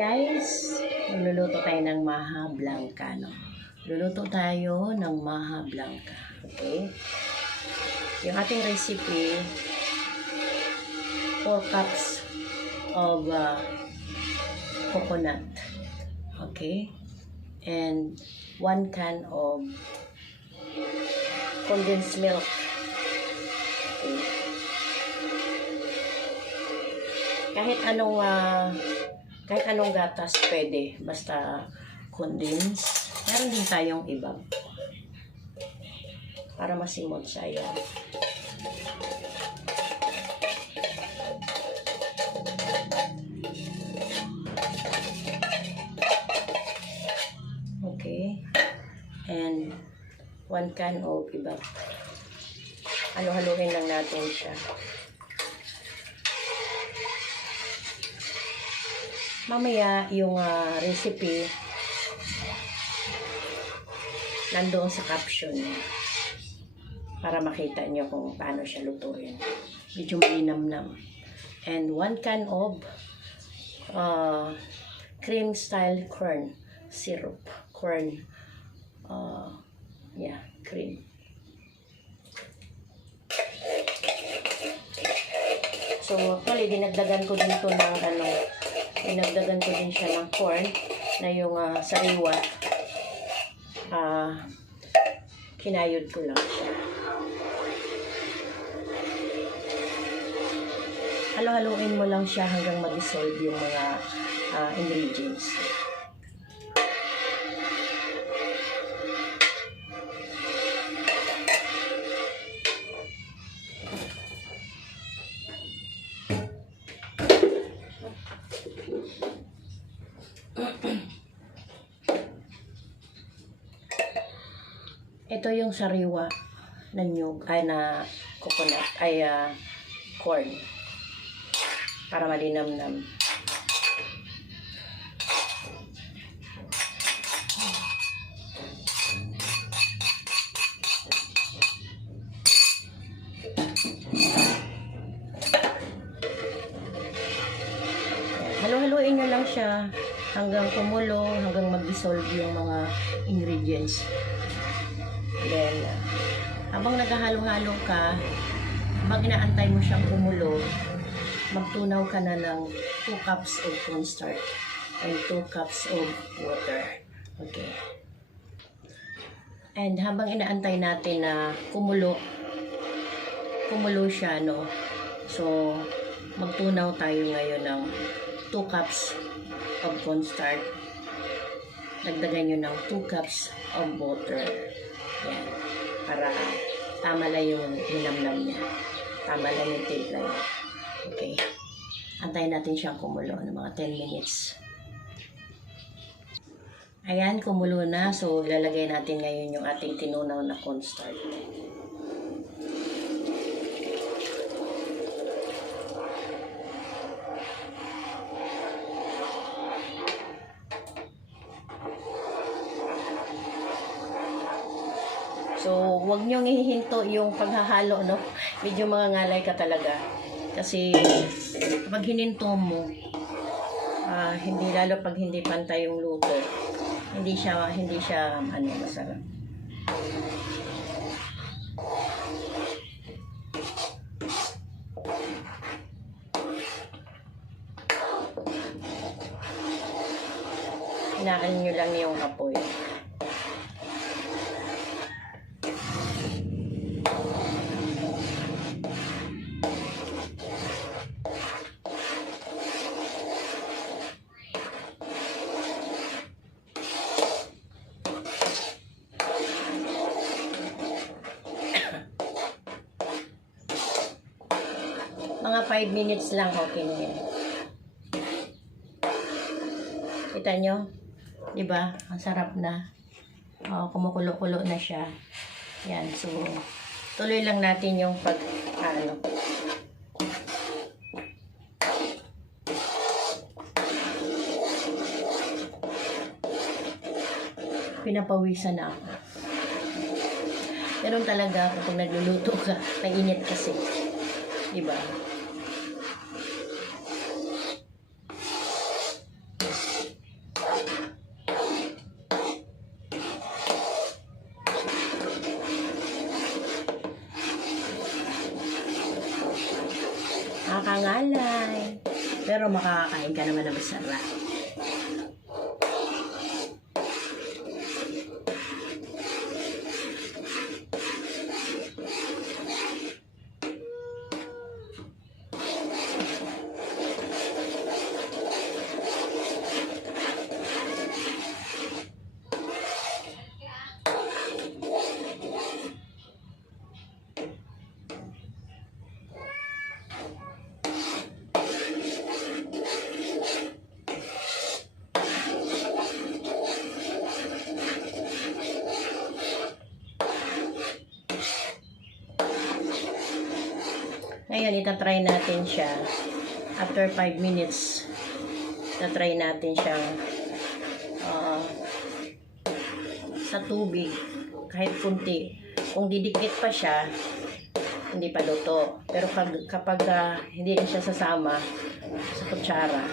Guys, magluluto tayo ng maha blanca, no? Luluto tayo ng maha blanca, okay? Yung ating recipe, 4 cups of coconut, okay? And 1 can of condensed milk, okay? Kahit anong gatas pwede, basta condense. Meron din tayong iba para masimot siya. Yan. Okay. And 1 can of iba. Halo-haluin lang natin siya. Mamaya, yung recipe nandoon sa caption para makita nyo kung paano siya lutuin. Medyo malinamnam. And 1 can of cream style corn syrup. Corn. Cream. So, actually, dinagdagan ko dito ng dinagdagan ko din siya ng corn na yung sariwa. Kinayod ko lang siya. Halo-haluin mo lang siya hanggang mag-dissolve yung mga ingredients. Ito yung sariwa na nyug, na coconut, corn. Para malinamnam. Halo-haluin nyo lang siya hanggang kumulo, hanggang mag-dissolve yung mga ingredients. Then, habang naghahalo-halo ka, habang inaantay mo siyang kumulo, magtunaw ka na ng 2 cups of cornstarch and 2 cups of water. Okay. And habang inaantay natin na kumulo siya, no? So, magtunaw tayo ngayon ng 2 cups of cornstarch. Dagdagan nyo ng 2 cups of water. Yan. Para tama lang yung linamnam niya. Tama lang yung timpla niya. Okay. Antayin natin siyang kumulo ng mga 10 minutes. Ayan, kumulo na. So, ilalagay natin ngayon yung ating tinunaw na cornstarch. So, huwag nyo hihinto yung paghahalo, no? Medyo mangangalay ka talaga. Kasi, kapag hininto mo, hindi lalo pag hindi pantay yung luto, hindi siya masarap. Hinaan nyo lang yung apoy. Mga 5 minutes lang, okay na yan. Kita nyo? Diba? Ang sarap na. Kumukulo-kulo na siya. Yan. So, tuloy lang natin yung pinapawisan na ako. Ganun talaga kapag nagluluto ka. Mainit kasi. Diba? mangalay. Pero makakakain ka naman na masarap. Ngayon, itatry natin siya. After 5 minutes, itatry natin siyang sa tubig, kahit kunti. Kung didikit pa siya, hindi pa luto. Pero kapag hindi na siya sasama sa kutsara,